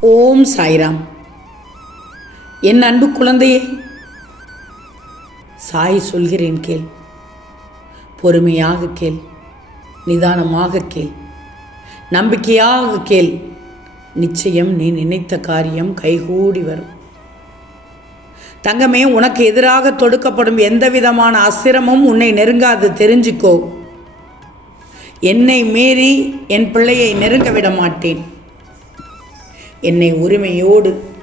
ஓம் சாய்ராம். என் அன்பு குழந்தையே சாய் சொல்கிறேன் கேள். பொறுமையாக கேள் நிதானமாக கேள் நம்பிக்கையாக கேள். நிச்சயம் நீ நினைத்த காரியம் கைகூடி வரும். தங்கமே உனக்கு எதிராக தொடுக்கப்படும் எந்த விதமான அசிரமும் உன்னை நெருங்காது தெரிஞ்சுக்கோ. என்னை மீறி என் பிள்ளையை நெருங்க விட மாட்டேன். என்னை உரிமையோடு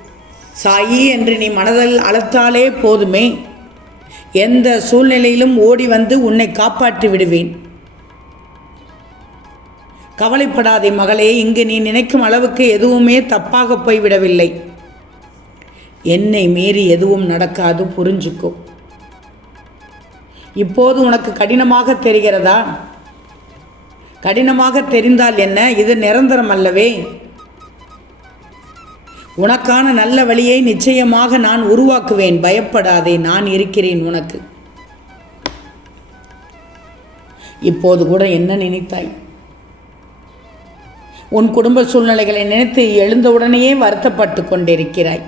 சாயி என்று நீ மனதில் அழைத்தாலே போதுமே. எந்த சூழ்நிலையிலும் ஓடி வந்து உன்னை காப்பாற்றி விடுவேன். கவலைப்படாதே மகளே இங்கு நீ நினைக்கும் அளவுக்கு எதுவுமே தப்பாக போய்விடவில்லை. என்னை மீறி எதுவும் நடக்காது புரிஞ்சுக்கோ. இப்போது உனக்கு கடினமாக தெரிகிறதா? கடினமாக தெரிந்தால் என்ன? இது நிரந்தரம் அல்லவே. உனக்கான நல்ல வழியை நிச்சயமாக நான் உருவாக்குவேன். பயப்படாதே நான் இருக்கிறேன் உனக்கு. இப்போது கூட என்ன நினைத்தாய்? உன் குடும்ப சூழ்நிலைகளை நினைத்து எழுந்தவுடனேயே வருத்தப்பட்டு கொண்டிருக்கிறாய்.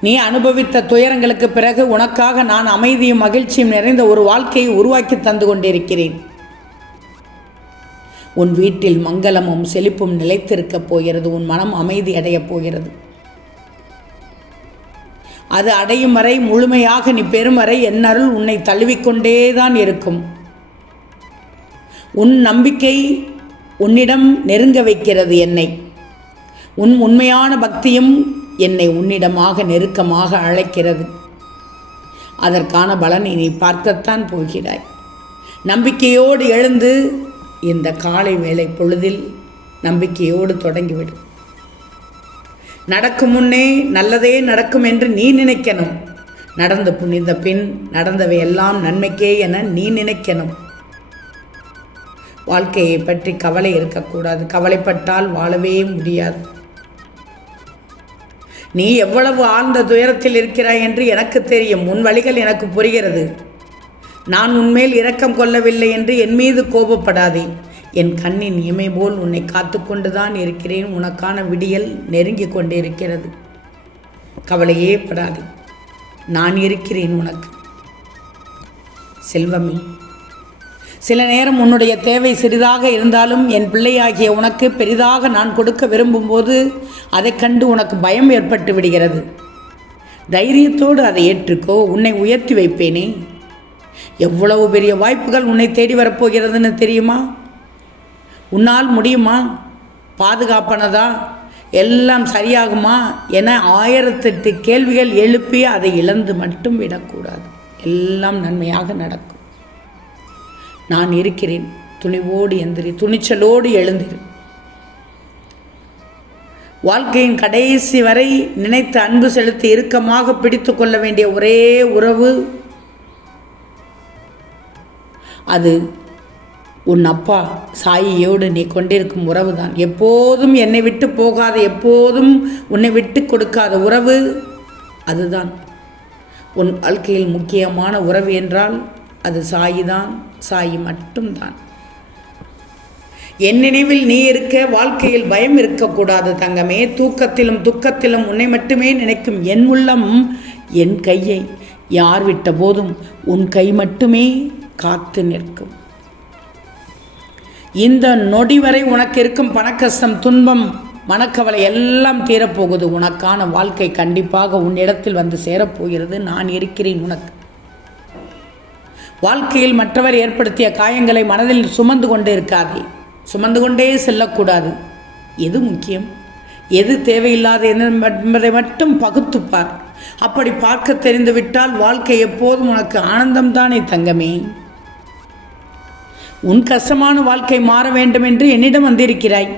நீ அனுபவித்த துயரங்களுக்கு பிறகு உனக்காக நான் அமைதியும் மகிழ்ச்சியும் நிறைந்த ஒரு வாழ்க்கையை உருவாக்கி தந்து கொண்டிருக்கிறேன். உன் வீட்டில் மங்களமும் செழிப்பும் நிலைத்திருக்கப் போகிறது உன் மனம் அமைதி அடையப் போகிறது. அது அடையும் வரை முழுமையாக நீ பெறும் வரை என்னருள் உன்னை தழுவிக்கொண்டே தான் இருக்கும். உன் நம்பிக்கை உன்னிடம் நெருங்க வைக்கிறது என்னை. உன் உண்மையான பக்தியும் என்னை உன்னிடமாக நெருக்கமாக அழைக்கிறது. அதற்கான பலனை நீ பார்க்கத்தான் போகிறாய். நம்பிக்கையோடு எழுந்து இந்த காலை வேளை பொழுதில் நம்பிக்கையோடு தொடங்கிவிடும் நடக்கும் முன்னே நல்லதே நடக்கும் என்று நீ நினைக்கணும். நடந்து புனித பின் நடந்தவை எல்லாம் நன்மைக்கே என நீ நினைக்கணும். வாழ்க்கையை பற்றி கவலை இருக்கக்கூடாது. கவலைப்பட்டால் வாழவே முடியாது. நீ எவ்வளவு ஆழ்ந்த துயரத்தில் இருக்கிறாய் என்று எனக்கு தெரியும். உன் வழிகள் எனக்கு புரிகிறது. நான் உன்மேல் இரக்கம் கொள்ளவில்லை என்று என் மீது கோபப்படாதே. என் கண்ணின் இமை போல் உன்னை காத்து கொண்டுதான் இருக்கிறேன். உனக்கான விடியல் நெருங்கி கொண்டே இருக்கிறது கவலையே படாதே. நான் இருக்கிறேன் உனக்கு. செல்வமே சில நேரம் உன்னுடைய தேவை சிறிதாக இருந்தாலும் என் பிள்ளையாகிய உனக்கு பெரிதாக நான் கொடுக்க விரும்பும்போது அதைக் கண்டு உனக்கு பயம் ஏற்பட்டு விடுகிறது. தைரியத்தோடு அதை ஏற்றுக்கோ. உன்னை உயர்த்தி வைப்பேனே. எவ்வளவு பெரிய வாய்ப்புகள் உன்னை தேடி வரப்போகிறதுன்னு தெரியுமா? உன்னால் முடியுமா? பாதுகாப்பானதா? எல்லாம் சரியாகுமா? என ஆயிரத்தெட்டு கேள்விகள் எழுப்பி அதை இழந்து மட்டும் விடக்கூடாது. எல்லாம் நன்மையாக நடக்கும். நான் இருக்கிறேன். துணிவோடு எந்திரி துணிச்சலோடு எழுந்திரு. வாழ்க்கையின் கடைசி வரை நினைத்து அன்பு செலுத்தி இறுக்கமாக பிடித்து கொள்ள வேண்டிய ஒரே உறவு அது உன் அப்பா சாயியோடு நீ கொண்டிருக்கும் உறவு தான் எப்போதும் என்னை விட்டு போகாத எப்போதும் உன்னை விட்டு கொடுக்காத உறவு அதுதான். உன் வாழ்க்கையில் முக்கியமான உறவு என்றால் அது சாயி தான் சாயி மட்டும்தான். என் நினைவில் நீ இருக்க வாழ்க்கையில் பயம் இருக்கக்கூடாது தங்கமே. தூக்கத்திலும் துக்கத்திலும் உன்னை மட்டுமே நினைக்கும் என் உள்ளம் என் கையை யார் விட்ட போதும் உன் கை மட்டுமே காத்து நிற்கும். இந்த நொடி வரை உனக்கு இருக்கும் பணக்கஷ்டம் துன்பம் மனக்கவலை எல்லாம் தீரப்போகுது. உனக்கான வாழ்க்கை கண்டிப்பாக உன்னிடத்தில் வந்து சேரப்போகிறது. நான் இருக்கிறேன் உனக்கு. வாழ்க்கையில் மற்றவர் ஏற்படுத்திய காயங்களை மனதில் சுமந்து கொண்டு இருக்காதே. சுமந்து கொண்டே செல்லக்கூடாது. எது முக்கியம்? எது தேவையில்லாத என்பதை மட்டும் பகுத்துப்பார். அப்படி பார்க்க தெரிந்துவிட்டால் வாழ்க்கை எப்போதும் உனக்கு ஆனந்தம்தானே தங்கமே. உன் கஷ்டமான வாழ்க்கை மாற வேண்டும் என்று என்னிடம் வந்திருக்கிறாய்.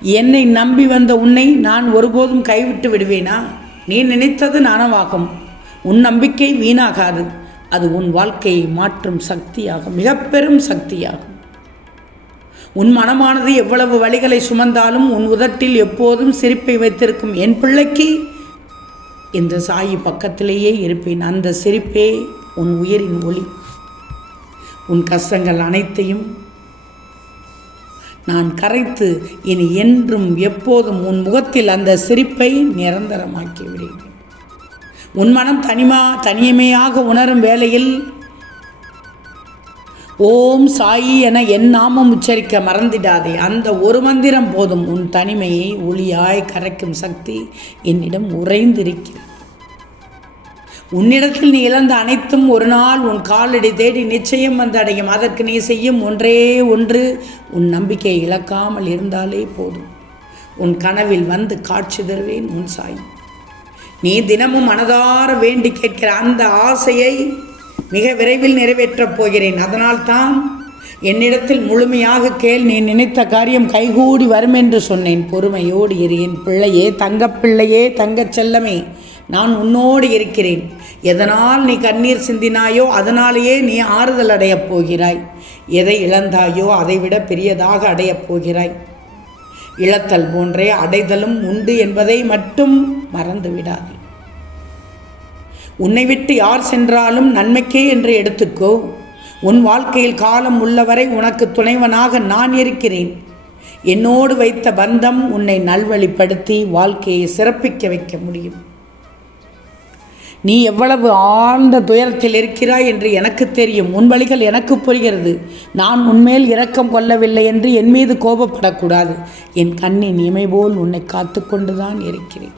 என்னை நம்பி வந்த உன்னை நான் ஒருபோதும் கைவிட்டு விடுவேனா? நீ நினைத்தது நானவாகும் உன் நம்பிக்கை வீணாகாது. அது உன் வாழ்க்கையை மாற்றும் சக்தியாகும். மிக பெரும் சக்தியாகும். உன் மனமானது எவ்வளவு வழிகளை சுமந்தாலும் உன் உதட்டில் எப்போதும் சிரிப்பை வைத்திருக்கும் என் பிள்ளைக்கு இந்த சாயி பக்கத்திலேயே இருப்பேன். அந்த சிரிப்பே உன் உயிரின் ஒளி. உன் கஷ்டங்கள் அனைத்தையும் நான் கரைத்து இனி என்றும் எப்போதும் உன் முகத்தில் அந்த சிரிப்பை நிரந்தரமாக்கி விடுகிறேன் உன் மனம் தனிமா தனியமையாக உணரும் வேளையில் ஓம் சாயி என என் நாமம் உச்சரிக்க மறந்திடாதே. அந்த ஒரு மந்திரம் போதும் உன் தனிமையை ஒளியாய் கரைக்கும் சக்தி என்னிடம் உறைந்திருக்கிறது. உன்னிடத்தில் நீ இழந்த அனைத்தும் ஒரு நாள் உன் காலடி தேடி நிச்சயம் வந்து அடையும். அதற்கு நீ செய்யும் ஒன்றே ஒன்று உன் நம்பிக்கையை இழக்காமல் இருந்தாலே போதும். உன் கனவில் வந்து காட்சி தருவேன் உன் சாய். நீ தினமும் மனதார வேண்டி கேட்கிற அந்த ஆசையை மிக விரைவில் நிறைவேற்றப் போகிறேன். அதனால்தான் என்னிடத்தில் முழுமையாக கேள் நீ நினைத்த காரியம் கைகூடி வரும் என்று சொன்னேன். பொறுமையோடு இரு. என் பிள்ளையே தங்கப்பிள்ளையே தங்கச் செல்லமே. நான் உன்னோடு இருக்கிறேன். எதனால் நீ கண்ணீர் சிந்தினாயோ அதனாலேயே நீ ஆறுதல் அடையப் போகிறாய். எதை இழந்தாயோ அதைவிட பெரியதாக அடையப் போகிறாய். இழத்தல் போன்றே அடைதலும் உண்டு என்பதை மட்டும் மறந்துவிடாது. உன்னை விட்டு யார் சென்றாலும் நன்மைக்கே என்று எடுத்துக்கோ. உன் வாழ்க்கையில் காலம் உள்ளவரை உனக்கு துணைவனாக நான் இருக்கிறேன். என்னோடு வைத்த பந்தம் உன்னை நல்வழிப்படுத்தி வாழ்க்கையை சிறப்பிக்க வைக்க முடியும். நீ எவ்வளவு ஆழ்ந்த துயரத்தில் இருக்கிறாய் என்று எனக்கு தெரியும். உன் வழிகள் எனக்கு புரிகிறது. நான் உன்மேல் இரக்கம் கொள்ளவில்லை என்று என் மீது கோபப்படக்கூடாது. என் கண்ணின் இமை போல் உன்னை காத்து கொண்டுதான் இருக்கிறேன்.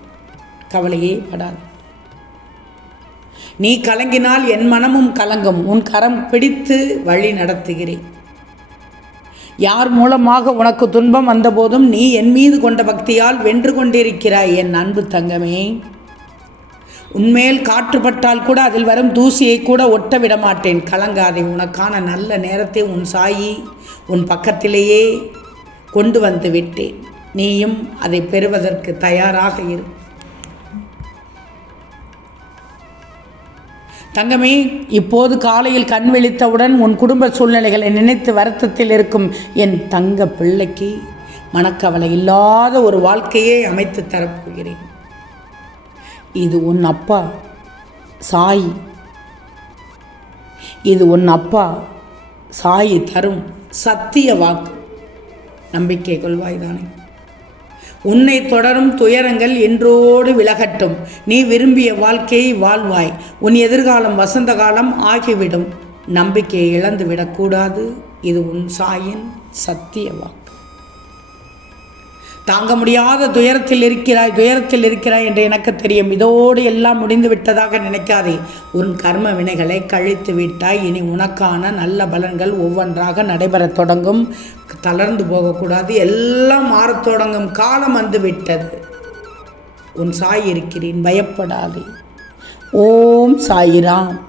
கவலையே படாது. நீ கலங்கினால் என் மனமும் கலங்கும். உன் கரம் பிடித்து வழி நடத்துகிறேன். யார் மூலமாக உனக்கு துன்பம் வந்தபோதும் நீ என் மீது கொண்ட பக்தியால் வென்று கொண்டிருக்கிறாய். என் அன்பு தங்கமே. உன்மேல் காற்றுப்பட்டால் கூட அதில் வரும் தூசியை கூட ஒட்ட விட மாட்டேன் கலங்காதே உனக்கான நல்ல நேரத்தை உன் சாயி உன் பக்கத்திலேயே கொண்டு வந்து விட்டேன். நீயும் அதை பெறுவதற்கு தயாராக இரு. தங்கமே இப்போது காலையில் கண் விழித்தவுடன் உன் குடும்ப சூழ்நிலைகளை நினைத்து வருத்தத்தில் இருக்கும் என் தங்க பிள்ளைக்கு மனக்கவலை இல்லாத ஒரு வாழ்க்கையை அமைத்து தரப்போகிறேன். இது உன் அப்பா சாய். இது உன் அப்பா சாய் தரும் சத்திய வாக்கு. நம்பிக்கை கொள்வாய்தானே உன்னை தொடரும் துயரங்கள் என்றோடு விலகட்டும். நீ விரும்பிய வாழ்க்கையை வாழ்வாய். உன் எதிர்காலம் வசந்த காலம் ஆகிவிடும். நம்பிக்கையை இழந்து விடக்கூடாது இது உன் சாயின் சத்திய வாக்கு. தாங்க முடியாத துயரத்தில் இருக்கிறாய் துயரத்தில் இருக்கிறாய் என்று எனக்கு தெரியும். இதோடு எல்லாம் முடிந்து விட்டதாக நினைக்காதே. உன் கர்ம வினைகளை கழித்து விட்டாய். இனி உனக்கான நல்ல பலன்கள் ஒவ்வொன்றாக நடைபெறத் தொடங்கும். தளர்ந்து போகக்கூடாது. எல்லாம் மாறத் தொடங்கும் காலம் வந்து விட்டது. உன் சாய் இருக்கிறேன். பயப்படாதே. ஓம் சாயிராம்.